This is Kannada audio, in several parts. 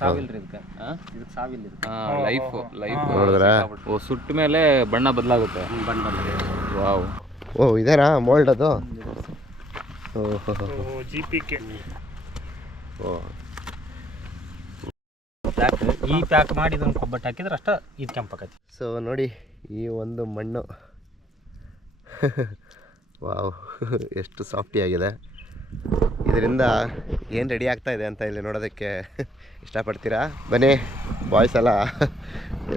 ಸಾವಿಲ್ರಿ ಇದಕ್ಕೆ ಸಾವಿಲ್ಲ ಇದಕ್ಕೆ ಲೈಫ್ ನೋಡಿದ್ರೆ ಸುಟ್ಟ ಮೇಲೆ ಬಣ್ಣ ಬದಲಾಗುತ್ತೆ. ಬಣ್ಣ ಬದಲಾಗುತ್ತೆ. ವಾವ್. ಓ ಇದೇನಾ ಮೋಲ್ಡ್ ಅದು? GPK. ಈ ಪ್ಯಾಕ್ ಮಾಡಿ ಇದನ್ನು ಕೊಬ್ಬಟ್ಟು ಹಾಕಿದ್ರೆ ಅಷ್ಟ ಇದು ಕೆಂಪಾಕೈತಿ. ಸೊ ನೋಡಿ ಈ ಒಂದು ಮಣ್ಣು ವಾವ್ ಎಷ್ಟು ಸಾಫ್ಟಿ ಆಗಿದೆ. ಇದರಿಂದ ಏನು ರೆಡಿ ಆಗ್ತಾ ಇದೆ ಅಂತ ಇಲ್ಲಿ ನೋಡೋದಕ್ಕೆ ಇಷ್ಟಪಡ್ತೀರಾ? ಬನ್ನಿ ಬಾಯ್ಸ್ ಎಲ್ಲ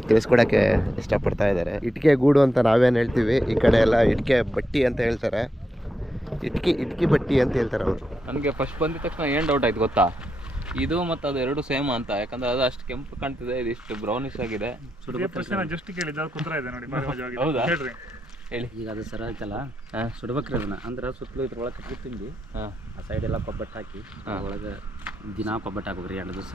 ತಿಳಿಸ್ಕೊಡೋಕ್ಕೆ ಇಷ್ಟಪಡ್ತಾ ಇದ್ದಾರೆ. ಇಟ್ಕೆ ಗೂಡು ಅಂತ ನಾವೇನು ಹೇಳ್ತೀವಿ, ಈ ಕಡೆ ಎಲ್ಲ ಇಟ್ಕೆ ಬಟ್ಟಿ ಅಂತ ಹೇಳ್ತಾರೆ. ಇಟ್ಕಿ ಬಟ್ಟಿ ಅಂತ ಹೇಳ್ತಾರೆ ಅವರು. ನನಗೆ ಫಸ್ಟ್ ಬಂದಿದ ತಕ್ಷಣ ಏನು ಡೌಟ್ ಆಯ್ತು ಗೊತ್ತಾ, ಇದು ಮತ್ತು ಅದು ಎರಡು ಸೇಮ್ ಅಂತ. ಯಾಕಂದ್ರೆ ಅದು ಅಷ್ಟು ಕೆಂಪು ಕಾಣ್ತಿದೆ, ಇದು ಇಷ್ಟು ಬ್ರೌನಿಶ್ ಆಗಿದೆ. ಹೌದಾ? ಹೇಳಿ. ಈಗ ಅದು ಸರ ಐತಲ್ಲ, ಸುಡ್ಬೇಕ್ರಿ ಅದನ್ನ. ಅಂದ್ರೆ ಸುತ್ತಲೂ ಇದ್ರೊಳಗೆ ಕಟ್ಟಿ ತುಂಬಿ ಆ ಸೈಡ್ ಎಲ್ಲ ಕೊಬ್ಬಟ್ಟು ಹಾಕಿ ಒಳಗೆ ದಿನ ಕೊಬ್ಬಟ್ಟು ಹಾಕ್ಬೇಕ್ರಿ 2 ದಿವಸ.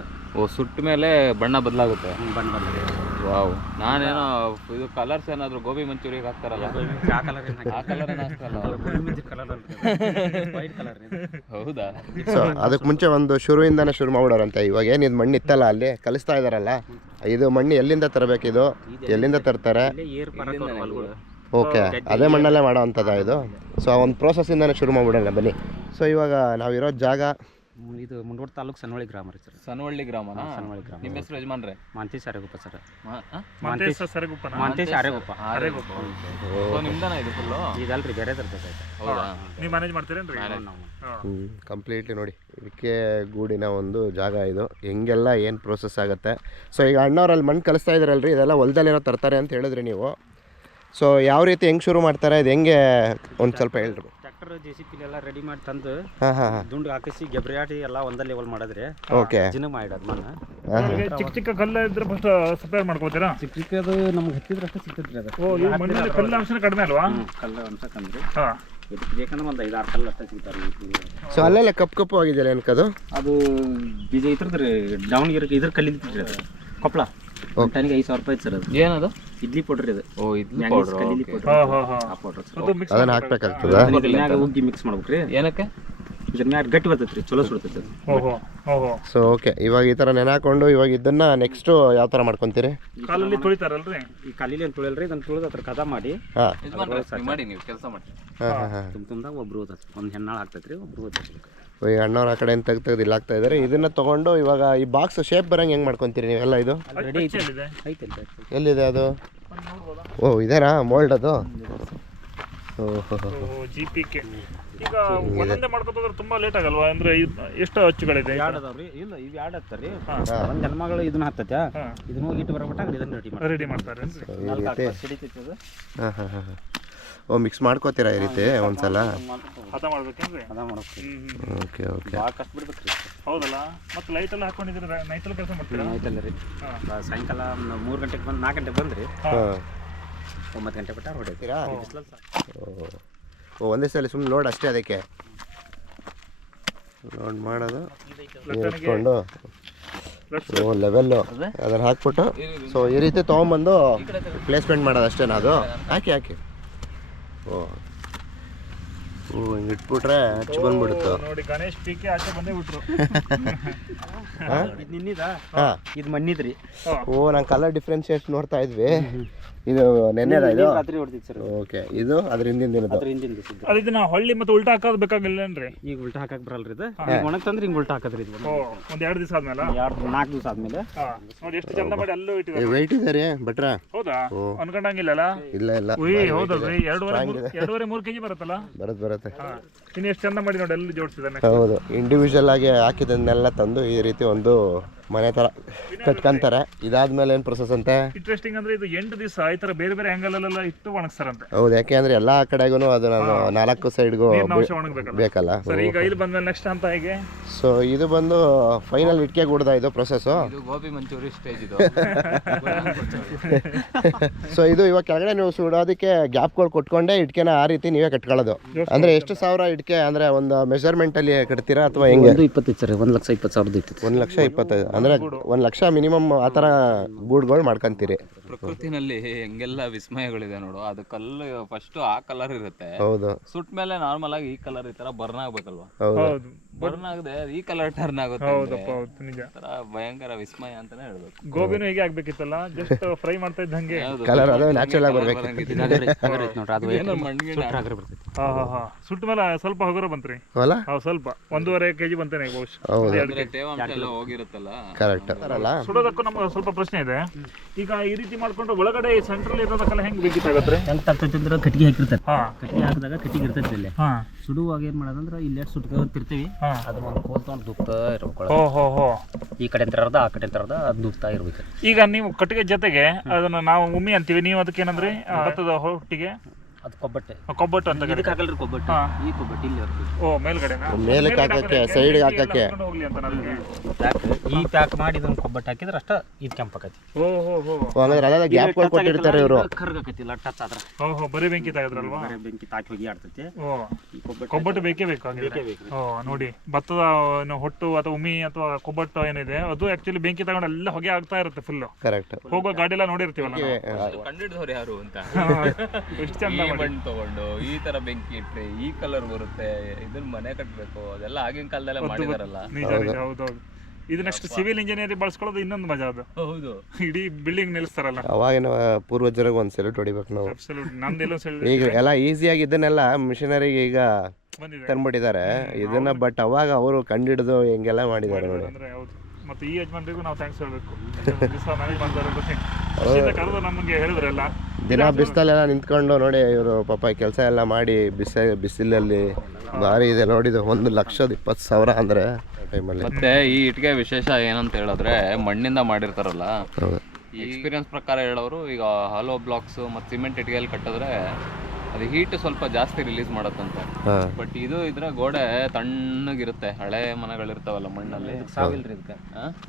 ಸುಟ್ಟ ಮೇಲೆ ಬಣ್ಣ ಬದಲಾಗುತ್ತೆ. ಬಣ್ಣ ಬದಲಾಗುತ್ತೆ. ವಾವ್. ನಾನೇನೋ ಇದು ಕಲರ್ಸ್ ಏನಾದ್ರು ಗೋಬಿ ಮಂಚೂರಿಗೆ ಹಾಕ್ತಾರಲ್ಲ, ಆ ಕಲರ್ ವೈಟ್ ಕಲರ್. ಹೌದಾ? ಸೊ ಅದಕ್ಕೆ ಮುಂಚೆ ಒಂದು ಶುರುವಿಂದಾನೆ ಶುರು ಮಾಡೋರಂತೆ. ಇವಾಗ ಏನು ಇದು ಮಣ್ಣು ಇತ್ತಲ್ಲ ಅಲ್ಲಿ ಕಲಿಸ್ತಾ ಇದಾರಲ್ಲ, ಇದು ಮಣ್ಣು ಎಲ್ಲಿಂದ ತರಬೇಕು, ಇದು ಎಲ್ಲಿಂದ ತರ್ತಾರೆ? ಓಕೆ, ಅದೇ ಮಣ್ಣಲ್ಲೇ ಮಾಡೋ ಅಂಥದ್ದು ಇದು. ಸೊ ಆ ಒಂದು ಪ್ರೋಸೆಸ್ಸಿಂದಾನೆ ಶುರು ಮಾಡಿಬಿಡೋಣ ಬನ್ನಿ. ಸೊ ಇವಾಗ ನಾವಿರೋ ಜಾಗ ಇದು ಮುಂಡಗೋಡ ತಾಲೂಕು ಸನವಳ್ಳಿ ಗ್ರಾಮ ರೀ ಸರ್. ಸನವಳ್ಳಿ ಗ್ರಾಮನಾ? ಸನವಳ್ಳಿ ಗ್ರಾಮ. ನಿಮ್ಮ ಹೆಸರು ಯಜಮಾನ್ರೆ? ಮಾಂತೇಶ್ ಆರೆಗುಪ್ಪ ಸರ್. ಮಾಂತೇಶ್ ಆರೆಗುಪ್ಪ. ನಿಮ್ದಾನ ಇದು ಫುಲ್ಲು? ಇದಲ್ರಿ ಬೇರೆ ತರ್ತೈತೆ. ಹೌದಾ? ನೀವು ಮ್ಯಾನೇಜ್ ಮಾಡ್ತೀರೇನ್ರಿ? ಕಂಪ್ಲೀಟ್ಲಿ ನೋಡಿ ಇದಕ್ಕೆ ಗೂಡಿನ ಒಂದು ಜಾಗ ಇದು. ಹೆಂಗೆಲ್ಲ ಏನು ಪ್ರೋಸೆಸ್ ಆಗುತ್ತೆ. ಸೊ ಈಗ ಅಣ್ಣವ್ರಲ್ಲಿ ಮಣ್ಣು ಕಲಿಸ್ತಾ ಇದ್ದಾರಲ್ರಿ, ಇದೆಲ್ಲ ಹೊಲದಲ್ಲಿರೋ ತರ್ತಾರೆ ಅಂತ ಹೇಳಿದ್ರಿ ನೀವು. ಸೊ ಯಾವ ರೀತಿ ಹೆಂಗೆ ಶುರು ಮಾಡ್ತಾರೆ, ಇದು ಹೆಂಗೆ ಒಂದು ಸ್ವಲ್ಪ ಹೇಳ್ರಿ. ಟ್ರ್ಯಾಕ್ಟರ್ JCB ಎಲ್ಲ ರೆಡಿ ಮಾಡಿ ತಂದು ದುಂಡು ಹಾಕಿಸಿ ಗೆಬ್ರಿಯಾಟಿ ಎಲ್ಲ ಒಂದೇ ಲೆವೆಲ್ ಮಾಡಿದ್ರೆ ಓಕೆ ಜಿನ ಮಾಡಿಡೋದು ಮಣ್ಣು. ಚಿಕ್ಕ ಕಲ್ಲು ಇದ್ರೆ ಫಸ್ಟ್ ಸಪ್ಲೈ ಮಾಡ್ಕೋತೀರಾ? ಚಿಕ್ಕದು ನಮ್ಗೆ ಹತ್ತಿದ್ರೆ ಅಷ್ಟೇ ಸಿಗ್ತೈತ್ರಿ ಅದು. ಕಲ್ಲು ಅಂಶ ಕಡಿಮೆ ಅಲ್ವಾ? ಕಲ್ಲು ಅಂಶ ಕಮ್ಮಿ. ಇದಕ್ಕೆ ಬೇಕಂದ್ರೆ ಒಂದು 5-6 ಕಲ್ಲು ಅಷ್ಟೇ ಸಿಗ್ತಾರೆ. ಸೊ ಅಲ್ಲೆಲ್ಲ ಕಪ್ಪು ಆಗಿದೆಯಲ್ಲ ಏನಕ್ಕದು? ಅದು ಬೀಜ ಇರ್ತದ್ರಿ ದಾವಣಗೆರೆ ಇದ್ರ ಕಲ್ಲಿದ್ರಿ ಅದು ಕೊಪ್ಪಳ. ಟನ್ಗೆ 5,000 ರೂಪಾಯಿ ಸರ್. ಅದು ಏನದು? ಇಡ್ಲಿ ಪೌಡ್ರಿ ಅದು. ಇಡ್ಲಿ ಪೌಡರ್. ಅದನ್ನ ಹಾಕ್ಬೇಕಾಗ್ತದ? ಉಗ್ಗಿ ಮಿಕ್ಸ್ ಮಾಡ್ಬೇಕ್ರಿ. ಏನಕ್ಕೆ? ಇದ್ರ ಮ್ಯಾಗ ಗಟ್ಟಿ ಬರ್ತೈತ್ರಿ, ಚಲೋ ಸುಡ್ತೈತೆ. ಸೊ ಓಕೆ, ಇವಾಗ ಈ ಥರ ನೆನಾಕೊಂಡು ಇವಾಗ ಇದನ್ನ ನೆಕ್ಸ್ಟ್ ಯಾವ ಥರ ಮಾಡ್ಕೊಂತೀರಿ? ಕಾಲಲ್ಲಿ ತುಳಿತಾರಲ್ರಿ, ಈ ಕಾಲಿಲಿ ಅಂತ ತುಳಿಯಲ್ರಿ, ಇದನ್ನ ತುಳಿದ ಹತ್ರ ಕದ ಮಾಡಿ ಮಾಡಿ ನೀವು ಕೆಲಸ ಮಾಡಿ. ತುಂಬ್ದಾಗ ಒಬ್ರು ಓದತ್ರಿ, ಒಂದು ಹೆಣ್ಣಾಳು ಹಾಕ್ತೈತ್ರಿ, ಒಬ್ರು ಓದತ್ರಿ. ಈ ಅಣ್ಣವ್ರ ಆ ಕಡೆ ತೆಗ್ದು ಇಲ್ಲಿ ಆಗ್ತಾ ಇದ್ದಾರೆ. ಇದನ್ನ ತಗೊಂಡು ಇವಾಗ ಈ ಬಾಕ್ಸ್ ಶೇಪ್ ಬರಂಗೆ ಹೆಂಗೆ ಮಾಡ್ಕೊಂತೀರಿ ನೀವೆಲ್ಲ? ಇದು ಎಲ್ಲಿದೆ ಅದು? ಓ ಇದೇನಾ ಮೋಲ್ಡ್ ಅದು? GPK. ಈಗ ಒಂದೊಂದೇ ಮಾಡ್ಕೊತೋದ್ರೆ ತುಂಬಾ ಲೇಟ್ ಆಗಲ್ವಾ? ಅಂದ್ರೆ ಎಷ್ಟು ಅಚ್ಚುಗಳಿದೆ? ಎರಡು ಅದಾವ್ರಿ. ಇಲ್ಲ ಇವು ಎರಡು ಹತ್ತಾರಿ. ಒಂದು ಹೆಣ್ಮಗಳು ಇದನ್ನ ಹತ್ತತ್ಯಾ, ಇದನ್ನ ಹೋಗಿ ಇಟ್ಟು ಬರಬಿಟ್ಟಾಗ ಇದನ್ನ ರೆಡಿ ಮಾಡ್ತಾರೆ. ಓ ಮಿಕ್ಸ್ ಮಾಡ್ಕೋತೀರಾ ಈ ರೀತಿ ಒಂದ್ಸಲ? ಹದ ಮಾಡ್ಬೇಕೇನ್ರಿ? ಹದ ಮಾಡ್ಬೇಕು. Okay okay. ಭಾಳ ಕಷ್ಟ ಬಿಡ್ಬೇಕ್ರಿ. ಹೌದಲ್ಲ? ಮತ್ತೆ ಲೈಟ್ ಎಲ್ಲ ಹಾಕೊಂಡಿದ್ರೆ ನೈಟಲ್ಲಿ ಕೆಲಸ ಮಾಡ್ತೀರಾ? ನೈಟಲ್ಲಿ ರೀ. ಸಾಯಂಕಾಲ 3 ಗಂಟೆಗೆ ಬಂದು 4 ಗಂಟೆಗೆ ಬಂದ್ರಿ, 9 ಗಂಟೆ ಬಿಟ್ಟ ಹೊಡಿತೀರಾ? ಓ ಒಂದೇ ಸಲ ಸುಮ್ಮನೆ ಲೋಡ್ ಅಷ್ಟೇ, ಅದಕ್ಕೆ ಲೋಡ್ ಮಾಡೋದು ಇಟ್ಕೊಂಡು ಓ ಲೆವೆಲ್ಲು ಅದನ್ನ ಹಾಕ್ಬಿಟ್ಟು ಸೊ ಈ ರೀತಿ ತೊಗೊಂಬಂದು ಪ್ಲೇಸ್ಮೆಂಟ್ ಮಾಡೋದು ಅಷ್ಟೇನಾ? ಅದು ಹಾಕಿ ಓ ಹಿಂಗೆ ಇಟ್ಬಿಟ್ರೆ ಹಚ್ಚಿ ಬಂದ್ಬಿಡುತ್ತೆ ನೋಡಿ. ಗಣೇಶ್ PK ಆಚೆ ಬಂದೇ ಬಿಟ್ರು. ಇದು ನಿನ್ನಿದ? ಇದು ಮಣ್ಣಿದ್ರಿ. ಓ ನಾನು ಕಲರ್ ಡಿಫ್ರೆನ್ಶಿಯೇಟ್ ನೋಡ್ತಾ ಇದ್ವಿ. ಇದು ನೆನ್ನೆದ? ಇದು ರಾತ್ರಿ ಹೊಡ್ತಿತ್ತು ಸರ್. ಓಕೆ, ಇದು ಅದ್ರ ಹಿಂದಿನ ದಿನದ? ಅದ್ರ ಹಿಂದಿನ ದಿವಸ. ಅದು ಇದನ್ನ ಹೊಳ್ಳಿ ಮತ್ತೆ ಉಲ್ಟಾ ಹಾಕೋದು ಬೇಕಾಗಿಲ್ಲೇನ್ರಿ? ಈಗ ಉಲ್ಟಾ ಹಾಕಕ್ ಬರಲ್ರಿ ಇದು. ಒಣಗ್ ತಂದ್ರೆ ಹಿಂಗೆ ಉಲ್ಟಾ ಹಾಕದ್ರಿ ಇದು. ಒಂದ್ 2 ದಿವಸ ಆದ್ಮೇಲೆ? 4 ದಿವಸ ಆದ್ಮೇಲೆ. ನೋಡಿ ಎಷ್ಟು ಚಂದ ಮಾಡಿ ಅಲ್ಲೂ ಇಟ್ಟಿದ್ದಾರೆ. ವೆಯ್ಟ್ ಇದೆ ರೀ ಭಟ್ರ? ಹೌದಾ? ಅನ್ಕೊಂಡಂಗಿಲ್ಲಲ್ಲ? ಇಲ್ಲ. ಹೌದಲ್ರಿ, 2.5-3 kg ಬರುತ್ತಲ್ಲ? ಬರುತ್ತೆ. ಇನ್ನು ಎಷ್ಟು ಚಂದ ಮಾಡಿ ನೋಡಿ ಎಲ್ಲಿ ಜೋಡಿಸಿದಾನೆ. ಹೌದು, ಇಂಡಿವಿಜುವಲ್ ಆಗಿ ಹಾಕಿದನ್ನೆಲ್ಲ ತಂದು ಈ ರೀತಿ ಒಂದು ಮನೆ ತರ ಕಟ್ಕೊಂತಾರೆ. ಇದಾದ್ಮೇಲೆ ಏನ್ ಪ್ರೊಸೆಸ್ ಅಂತೆ? ಇಂಟ್ರೆಸ್ಟಿಂಗ್ ಅಂದ್ರೆ ಇದು 8 ದಿವಸ ಈ ತರ ಬೇರೆ ಬೇರೆ ಆಂಗಲ್ ಅಲ್ಲೆಲ್ಲ ಇಟ್ಟು ಒಣಗ್ಸಾರಂತೆ. ಹೌದು, ಯಾಕೆ ಅಂದ್ರೆ ಎಲ್ಲಾ ಕಡೆಗೂ ಅದು ನಾನು 4 ಸೈಡ್ಗೂ ಬೇಕಲ್ಲ. ಸರ್ ಈಗ ಇಲ್ಲಿ ಬಂದ್ಮೇಲೆ ನೆಕ್ಸ್ಟ್ ಅಂತ ಹೇಗೆ? ಸೊ ಇದು ಬಂದು ಫೈನಲ್ ಇಟ್ಕೆ ಕೂಡದ ಇದು ಪ್ರೊಸೆಸ್. ಇದು ಗೋಬಿ ಮಂಚೂರಿ ಸ್ಟೇಜ್ ಇದು. ಸೊ ಇದು ಇವಾಗ ಕೆಳಗಡೆ ನೀವು ಸುಡೋದಕ್ಕೆ ಗ್ಯಾಪ್ಗಳು ಕೊಟ್ಕೊಂಡೆ ಇಟ್ಕೆನ ಆ ರೀತಿ ನೀವೇ ಕಟ್ಕೊಳ್ಳೋದು. ಅಂದ್ರೆ ಎಷ್ಟು ಸಾವಿರ ಇಟ್ಕೆ ಅಂದ್ರೆ ಒಂದು ಮೆಜರ್ಮೆಂಟ್ ಅಲ್ಲಿ ಕಟ್ತೀರಾ ಅಥವಾ ಹೆಂಗೆ? 1,25,000 ಸರ್. 1,20,000 ಇತ್ತು. 1,25,000 ಅಂದ್ರೆ 1,00,000 ಮಿನಿಮಮ್ ಆ ಥರ ಗೂಡ್ಗಳು ಮಾಡ್ಕೊಂತೀರಿ. ಪ್ರಕೃತಿನಲ್ಲಿ ಹೆಂಗೆಲ್ಲ ವಿಸ್ಮಯಗಳಿದೆ ನೋಡು. ಅದು ಕಲ್ಲು ಫಸ್ಟ್ ಆ ಕಲರ್ ಇರುತ್ತೆ. ಹೌದು. ಸುಟ್ಟ ಮೇಲೆ ನಾರ್ಮಲ್ ಆಗಿ ಈ ಕಲರ್ ಈ ತರ ಬರ್ನ್ ಆಗ್ಬೇಕಲ್ವಾ? ಹೌದು. ಬರ್ನ್ ಆಗದೆ ಈ ಕಲರ್ ಟರ್ನ್ ಆಗುತ್ತೆ ಹೌದಪ್ಪ ಹೌದು ನಿಜ. ಒಂಥರ ಭಯಂಕರ ವಿಸ್ಮಯ ಅಂತಾನೆ ಹೇಳ್ಬೇಕು. ಗೋಬಿನೂ ಹೀಗೆ ಆಗ್ಬೇಕಿತ್ತಲ್ಲ, ಜಸ್ಟ್ ಫ್ರೈ ಮಾಡ್ತಾ ಇದ್ದಂಗೆ. ಕಲರ್ ಅದು ನ್ಯಾಚುರಲ್ ಆಗಿ ಬರ್ಬೇಕು. ಹಾ ಹಾ ಹಾ ಸುಟ್ಟ ಮೇಲೆ ಸ್ವಲ್ಪ ಹಗುರ ಬಂತ್ರಿ. ಅಲ್ಲ ಸ್ವಲ್ಪ 1.5 kg ಬಂತೇನೆ ಬಹುಶಃ. ಹೌದು ತೇವಾಂಶ ಎಲ್ಲ ಹೋಗಿರುತ್ತಲ್ಲ. ಕರೆಕ್ಟ್ ಅಲ್ಲ. ಸುಡೋದಕ್ಕೂ ನಮ್ಗೆ ಸ್ವಲ್ಪ ಪ್ರಶ್ನೆ ಇದೆ. ಈಗ ಈ ರೀತಿ ಮಾಡ್ಕೊಂಡು ಒಳಗಡೆ ಸೆಂಟ್ರಲ್ ಇರೋದಕ್ಕೆಲ್ಲ ಹೆಂಗ್ ಬೇಕಿತ್ತಾಗತ್ರಿ? ಹೆಂಗ್ ತಗ್ತೈತಿ ಅಂದ್ರೆ ಕಟ್ಟಿಗೆ ಹಾಕಿರ್ತಾರೆ. ಹಾ ಕಟ್ಟಿಗೆ ಹಾಕಿದಾಗ ಕಟ್ಟಿಗೆ ಇರ್ತೈತಿ ಇಲ್ಲಿ. ಹಾ ಸುಡುವಾಗ ಏನ್ ಮಾಡೋದಂದ್ರೆ ಇಲ್ಲಿ ಸುಟ್ಕೊಂತಿರ್ತೀವಿ. ಹಾ ಅದನ್ನ ಒಂದು ಕೋಲ್ ತಗೊಂಡು ದುಕ್ತಾ ಇರ್ಬೇಕು. ಹೋ ಹೋ ಹೋ ಈ ಕಡೆ ಅಂತ ಅರ್ಧ ಆ ಕಡೆ ಅಂತ ಅರ್ಧ ಅದು ದುಕ್ತಾ ಇರ್ಬೇಕು. ಈಗ ನೀವು ಕಟ್ಟಿಗೆ ಜೊತೆಗೆ ಅದನ್ನ ನಾವು ಉಮ್ಮಿ ಅಂತೀವಿ, ನೀವು ಅದಕ್ಕೆ ಏನಂದ್ರಿ? ಭತ್ತದ ಹೊಟ್ಟಿಗೆ ಅದು ಕೊಬ್ಬಟ್ಟೆ ಕೊಬ್ಬಟ್ಟು ಅಂತ ಇದಕ್ಕೆ ಹಾಕಲ್ರಿ ಕೊಬ್ಬಟ್ಟು. ಹಾ. ಈ ಕೊಬ್ಬಟ್ಟು ಇಲ್ಲಿ ಇರ್ತದೆ. ಓ ಮೇಲ್ಗಡೆನಾ? ಮೇಲಕ್ಕೆ ಹಾಕಕ್ಕೆ, ಸೈಡ್ಗೆ ಹಾಕಕ್ಕೆ. ಹೋಗ್ಲಿ ಅಂತ ನನಗೆ. ಈ ಪ್ಯಾಕ್ ಮಾಡಿ ಇದನ್ನ ಕೊಬ್ಬಟ್ಟು ಹಾಕಿದ್ರೆ ಅಷ್ಟ ಇದು ಕೆಂಪಾಕತಿ. ಓ ಹೋ ಹೋ ಹಂಗಂದ್ರೆ ಅಲ್ಲೆಲ್ಲ ಗ್ಯಾಪ್ಗಳು ಕೊಟ್ಟಿರ್ತಾರೆ ಇವರು. ಕರ್ಗಾಕತಿಲ್ಲ ಟಚ್ ಆದ್ರೆ ಓ ಹೋ ಬರೀ ಬೆಂಕಿ ತಾಗಿದ್ರಲ್ವಾ? ಬರೀ ಬೆಂಕಿ ತಾಕಿ ಹೋಗಿ ಆಡ್ತೈತಿ. ಓ ಈ ಕೊಬ್ಬಟ್ಟು ಕೊಬ್ಬಟ್ಟು ಬೇಕೇ ಬೇಕು ಹಾಗಿದ್ರೆ. ಓ ನೋಡಿ, ಭತ್ತದ ಹೊಟ್ಟು ಅಥವಾ ಉಮಿ ಅಥವಾ ಕೊಬ್ಬಟ್ಟು ಏನಿದೆ ಅದು ಆಕ್ಚುಲಿ ಬೆಂಕಿ ತಗೊಂಡು ಎಲ್ಲ ಹೊಗೆ ಆಗ್ತಾ ಇರುತ್ತೆ ಫುಲ್. ಕರೆಕ್ಟ್. ಹೋಗೋ ಗಾಡಿ ಎಲ್ಲ ನೋಡಿರ್ತೀವಲ್ಲ ನಾವು. ಕಂಡಿಡ್ದವ್ರು ಯಾರು ಅಂತ. ಎಷ್ಟು ಚಂದ ಈ ಮಾಡಿ. ಮಣ್ಣು ತಗೊಂಡು ಈ ತರ ಬೆಂಕಿ ಇಟ್ರೆ ಈ ಕಲರ್ ಬರುತ್ತೆ, ಇದನ್ನ ಮನೆ ಕಟ್ಬೇಕು, ಅದೆಲ್ಲ ಆಗಿನ ಕಾಲದಲ್ಲೇ ಮಾಡಿದಾರಲ್ಲ. ನಿಜ ನಿಜ ಹೌದೌದು. ಇದು ನೆಕ್ಸ್ಟ್ ಸಿವಿಲ್ ಇಂಜಿನಿಯರಿಂಗ್ ಬಳಸ್ಕೊಳ್ಳೋದು ಇನ್ನೊಂದು ಮಜಾ. ಅದು ಹೌದು. ಇಡೀ ಬಿಲ್ಡಿಂಗ್ ನಿಲ್ಲಿಸ್ತಾರಲ್ಲ. ಅವಾಗಿನ ಪೂರ್ವಜರಿಗೆ ಒಂದು ಸೆಲ್ಯೂಟ್ ಹೊಡಿಬೇಕು ನಾವು. ಅಬ್ಸಲ್ಯೂಟ್ ನಮ್ದೆಲ್ಲೋ ಈಗ ಎಲ್ಲ ಈಸಿಯಾಗಿ ಇದನ್ನೆಲ್ಲ ಮಿಷನರಿಗೆ ಈಗ ಬಂದಿದೆ ತಂದ್ಬಿಟ್ಟಿದ್ದಾರೆ ಇದನ್ನ. ಬಟ್ ಅವಾಗ ಅವರು ಕಂಡಿಡಿದು ಹೆಂಗೆಲ್ಲ ಮಾಡಿದ್ದಾರೆ ನೋಡಿ. ಅಂದ್ರೆ ಹೌದು. ಮತ್ತೆ ಈ ಯಜಮಾನ್ರಿಗೂ ನಾವು ಥ್ಯಾಂಕ್ಸ್ ಹೇಳ್ಬೇಕು. ದಿವಸ ನನಗೆ ಬಂದವರು ಕರೆದು ನಮಗೆ ಹೇಳಿದ್ರಲ್ಲ, ದಿನ ಬಿಸಿಲೆಲ್ಲ ನಿಂತ್ಕೊಂಡು ನೋಡಿ ಇವರು ಪಾಪ ಕೆಲಸ ಎಲ್ಲ ಮಾಡಿ ಬಿಸಿಲಲ್ಲಿ ಭಾರಿ ಇದೆ ನೋಡಿದ್ದು. 1,20,000 ಅಂದ್ರೆ ಟೈಮಲ್ಲಿ. ಮತ್ತೆ ಈ ಇಟ್ಟಿಗೆ ವಿಶೇಷ ಏನಂತ ಹೇಳಿದ್ರೆ ಮಣ್ಣಿಂದ ಮಾಡಿರ್ತಾರಲ್ಲ. ಹೌದು. ಈ ಎಕ್ಸ್ಪೀರಿಯನ್ಸ್ ಪ್ರಕಾರ ಹೇಳೋರು ಈಗ ಹಾಲೋ ಬ್ಲಾಕ್ಸ್ ಮತ್ತು ಸಿಮೆಂಟ್ ಇಟ್ಟಿಗೆಯಲ್ಲಿ ಕಟ್ಟಿದ್ರೆ ಅದು ಹೀಟ್ ಸ್ವಲ್ಪ ಜಾಸ್ತಿ ರಿಲೀಸ್ ಮಾಡತ್ತಂತೆ. ಬಟ್ ಇದು ಇದ್ರ ಗೋಡೆ ತಣ್ಣಗಿರುತ್ತೆ. ಹಳೆ ಮನೆಗಳಿರ್ತಾವಲ್ಲ ಮಣ್ಣಲ್ಲಿ, ಸಾವಿಲ್ರಿ ಇದಕ್ಕೆ.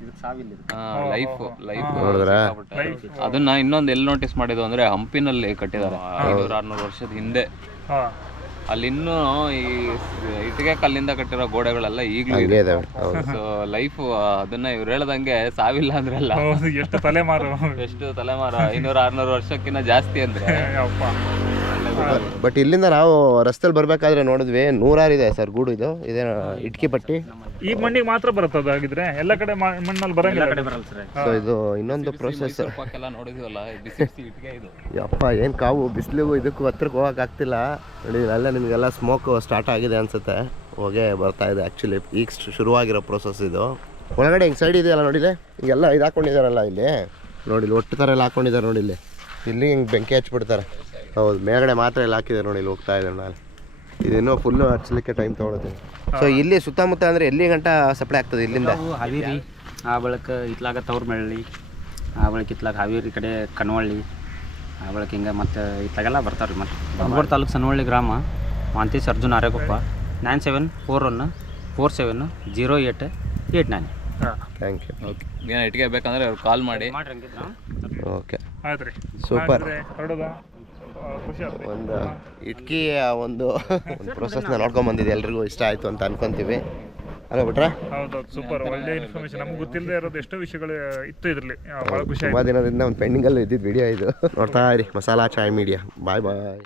ಇದಕ್ಕೆ ಸಾವಿಲ್ಲ. ಲೈಫ್ ಅದನ್ನ ಇನ್ನೊಂದು ಎಲ್ಲಿ ನೋಟಿಸ್ ಮಾಡಿದ್ದು ಅಂದ್ರೆ ಹಂಪಿನಲ್ಲಿ ಕಟ್ಟಿದ್ದಾರೆ 500-600 ವರ್ಷದ ಹಿಂದೆ. ಅಲ್ಲಿನ್ನೂ ಈ ಇಟ್ಟಿಗೆ ಕಲ್ಲಿಂದ ಕಟ್ಟಿರೋ ಗೋಡೆಗಳೆಲ್ಲ ಈಗಲೂ ಇದೆ. ಸೊ ಲೈಫ್ ಅದನ್ನ ಇವ್ರು ಹೇಳ್ದಂಗೆ ಸಾವಿಲ್ಲ ಅಂದ್ರಲ್ಲ, ಎಷ್ಟು ತಲೆಮಾರು 500-600 ವರ್ಷಕ್ಕಿಂತ ಜಾಸ್ತಿ ಅಂದ್ರೆ. ಬಟ್ ಇಲ್ಲಿಂದ ನಾವು ರಸ್ತೆಯಲ್ಲಿ ಬರ್ಬೇಕಾದ್ರೆ ನೋಡಿದ್ವಿ 100 ಇದೆ ಸರ್ ಗೂಡು. ಇದು ಇದೇ ಇಟ್ಕಿ ಪಟ್ಟಿ. ಈ ಮಣ್ಣಿಗೆ ಮಾತ್ರ ಬರುತ್ತದ ಹಾಗಿದ್ರೆ? ಎಲ್ಲ ಕಡೆ ಮಣ್ಣಲ್ಲಿ ಬರಂಗಿಲ್ಲ. ಸೊ ಇದು ಇನ್ನೊಂದು ಪ್ರೊಸೆಸ್. ನೋಡಿದ್ವಲ್ಲ ಇಟ್ಟಿಗೆ ಇದು. ಯಪ್ಪ ಏನು ಕಾವು, ಬಿಸಿಲಿಗೂ ಇದಕ್ಕೂ ಹತ್ರಕ್ಕೆ ಹೋಗಕ್ಕೆ ಆಗ್ತಿಲ್ಲ ನೋಡಿ. ಅಲ್ಲೇ ನಿಮಗೆಲ್ಲ ಸ್ಮೋಕ್ ಸ್ಟಾರ್ಟ್ ಆಗಿದೆ ಅನ್ಸುತ್ತೆ, ಹೊಗೆ ಬರ್ತಾ ಇದೆ. ಆ್ಯಕ್ಚುಲಿ ಈಗ ಶುರುವಾಗಿರೋ ಪ್ರೊಸೆಸ್ ಇದು. ಒಳಗಡೆ ಹಿಂಗೆ ಸೈಡ್ ಇದೆಯಲ್ಲ ನೋಡಿಲೆ, ಹಿಂಗೆಲ್ಲ ಇದು ಹಾಕ್ಕೊಂಡಿದ್ದಾರಲ್ಲ ಇಲ್ಲಿ ನೋಡಿ. ಇಲ್ಲಿ ಒಟ್ಟು ಥರ ಎಲ್ಲ ಹಾಕ್ಕೊಂಡಿದ್ದಾರೆ ನೋಡಿ. ಇಲ್ಲಿ ಹಿಂಗೆ ಬೆಂಕಿ ಹಚ್ಬಿಡ್ತಾರೆ. ಹೌದು, ಮೇಲ್ಗಡೆ ಮಾತ್ರ ಎಲ್ಲ ಹಾಕಿದ್ದಾರೆ ನೋಡಿ. ಇಲ್ಲಿ ಹೋಗ್ತಾ ಇದೆ ನಾನು. ಇದಿನ್ನೂ ಫುಲ್ಲು ಹಚ್ಚಲಿಕ್ಕೆ ಟೈಮ್ ತೊಗೊಳುತ್ತೆ. ಸೊ ಇಲ್ಲಿ ಸುತ್ತಮುತ್ತ ಅಂದರೆ ಎಲ್ಲಿ ಗಂಟ ಸಪ್ಲೈ ಆಗ್ತದೆ ಇಲ್ಲಿಂದ? ಹಾವೇರಿ, ಆ ಬಳಿಕ ಇತ್ಲಾಗ ತವ್ರಮಳ್ಳಿ, ಆ ಬಳಿಕ ಇತ್ಲಾಗ ಹಾವೇರಿ ಕಡೆ ಕನವಳ್ಳಿ, ಆ ಬಳಿಕ ಹಿಂಗೆ ಮತ್ತು ಇತ್ಲಾಗೆಲ್ಲ ಬರ್ತಾರೆ ರೀ. ಮತ್ತು ಬಂಗೋಡ್ ತಾಲೂಕು ಸನವಳ್ಳಿ ಗ್ರಾಮ, Manthesh Arjun Aregoppa. 9741-470889. Thank you. Okay, ಏನು ಇಟ್ಟಿಗೆ ಬೇಕಂದ್ರೆ ಅವ್ರು ಕಾಲ್ ಮಾಡಿ. ಓಕೆ, ಆಯ್ತು ರೀ, ಸೂಪರ್. ಹೊರಡೋದಾ? ಖುಷಿ ಆಯ್ತು. ಒಂದು ಇಟ್ಕಿ ಒಂದು ಪ್ರೊಸೆಸ್ನ ನೋಡ್ಕೊಂಬಂದಿದೆ. ಎಲ್ರಿಗೂ ಇಷ್ಟ ಆಯಿತು ಅಂತ ಅನ್ಕೊಂತೀವಿ ಅಲ್ಲ ಬಿಟ್ರೆ? ಹೌದೌದು, ಸೂಪರ್. ಒಳ್ಳೆ ಇನ್ಫಾರ್ಮೇಶನ್. ನಮ್ಗೆ ಗೊತ್ತಿಲ್ಲದೆ ಇರೋದು ಎಷ್ಟೋ ವಿಷಯಗಳು ಇತ್ತು ಇದರಲ್ಲಿ. ಭಾಳ ಖುಷಿ ತುಂಬ ದಿನದಿಂದ ಒಂದು ಪೆಂಡಿಂಗಲ್ಲಿ ಇದ್ದಿದ್ದು ವಿಡಿಯೋ ಇದು. ನೋಡ್ತಾ ಇರಿ ಮಸಾಲಾ ಚಾಯ್ ಮೀಡಿಯಾ. ಬಾಯ್ ಬಾಯ್.